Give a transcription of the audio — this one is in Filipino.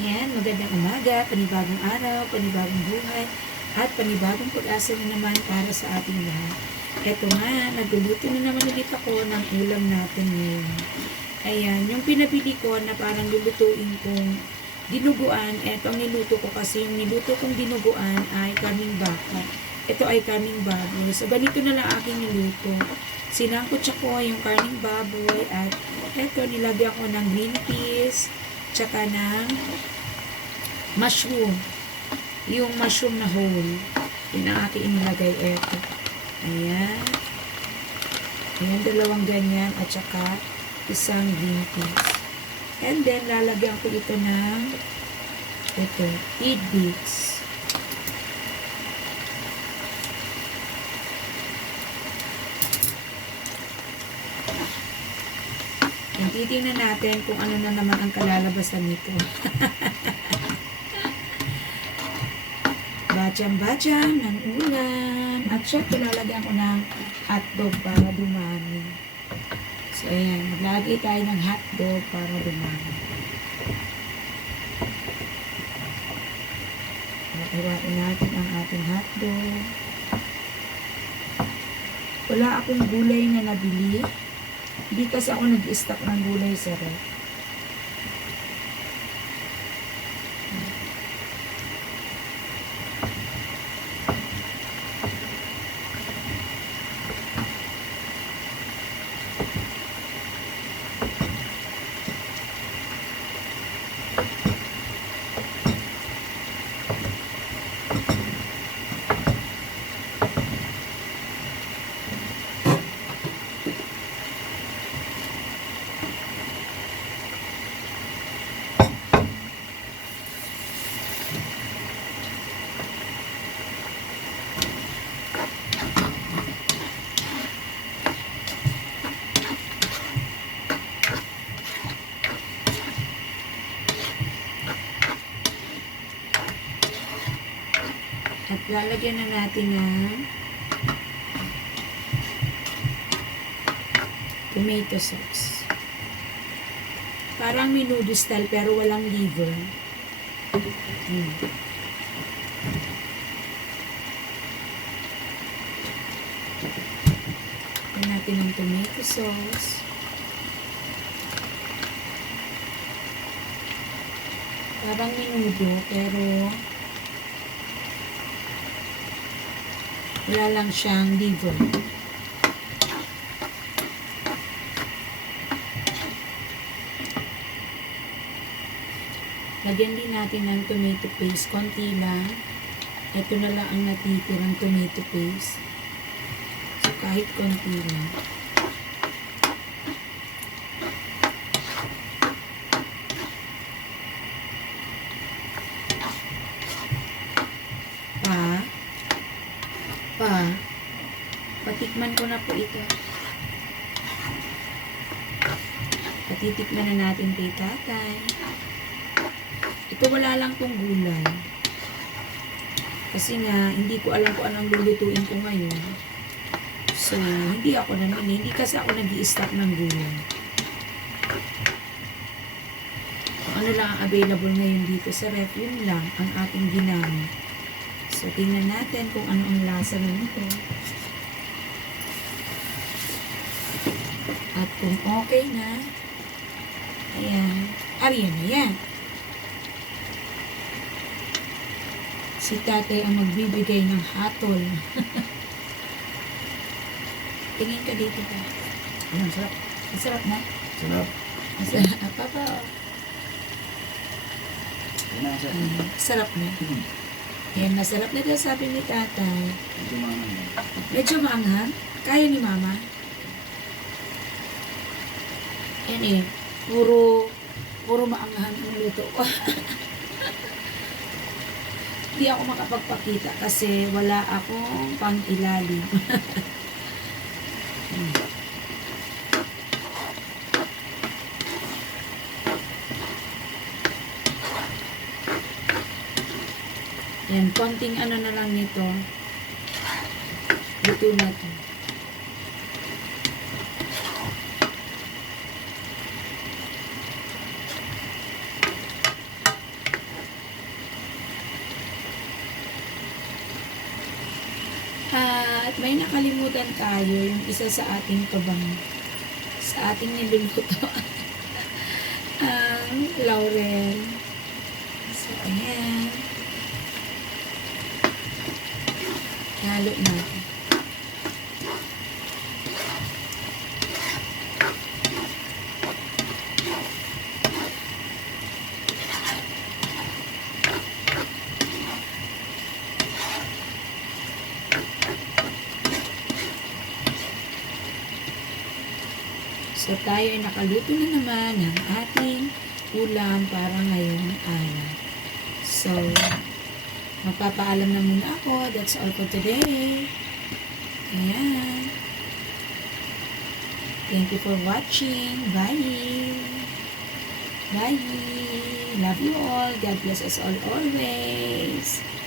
Yan, magandang umaga, panibagong araw, panibagong buhay, at panibagong pag-asa na naman para sa ating lahat. Eto nga, nagluluto na naman ulit ako ng ulam natin ngayon. Ayan, yung pinabili ko na parang lulutuin kong dinuguan, eto ang niluto ko kasi yung niluto kong dinuguan ay karning baka. Ito ay karning baboy. So, ganito na lang aking niluto. Sinangkot ko yung karning baboy at eto, nilagyan ko ng green peas, tsaka ng mushroom. Yung mushroom na whole. Yun ang aking inilagay. Eto. Ayan. Ayan, dalawang ganyan at tsaka isang green peas. And then, lalagyan ko ito ng ito, tidbits. And titingnan natin kung ano na naman ang kalalabasan nito. Badyang-badyang ng ulan. At syempre, lalagyan ko ng hotdog para dumami. So, ayan. Maglagay tayo ng hotdog para dumami. Iwain natin ang ating hotdog. Wala akong gulay na nabili. Hindi kasi ako nag-stock ng gulay sa ref. At lalagyan na natin ng tomato sauce. Parang menudo style pero walang liver. Lagyan natin ng tomato sauce. Parang menudo pero wala lang siyang liver. Lagyan din natin ng tomato paste. Konti lang. Ito na lang ang natitirang tomato paste. So, kahit konti lang. Patikman ko na po ito. Patitikman na natin kay tatay. Ito wala lang tong gulay. Kasi nga, hindi ko alam kung anong lulutuin ko ngayon. So, hindi ako namili. Hindi kasi ako nag-i-stock ng gulay. Kung ano lang ang available ngayon dito sa ref, yun lang ang ating ginamit. So, tingnan natin kung ano ang lasa na nito. At kung okay na, ayan, ariyan na yan. Si tatay ang magbibigay ng hatol. Tingin ka dito ka. Ayan, sarap. Masarap na? Sarap. Masarap. Papa, Ayan, sarap. sarap na. Ayan, masarap na daw sabi ni tatay. Medyo maanghang. Medyo maanghang. Kaya ni mama. Yan puro maanghang ang luto ko. Hindi ako makapagpakita kasi wala akong pang-ilalim. Yan, konting ano na lang nito. Luto na to. At may nakalimutan tayo, yung isa sa ating pabango. Sa ating niluluto. Ang laurel. So, ayan. Halo natin. So, tayo ay nakaluto na naman ng ating ulam para ngayong araw. So, magpapaalam na muna ako. That's all for today. Ayan. Thank you for watching. Bye. Bye. Love you all. God bless us all always.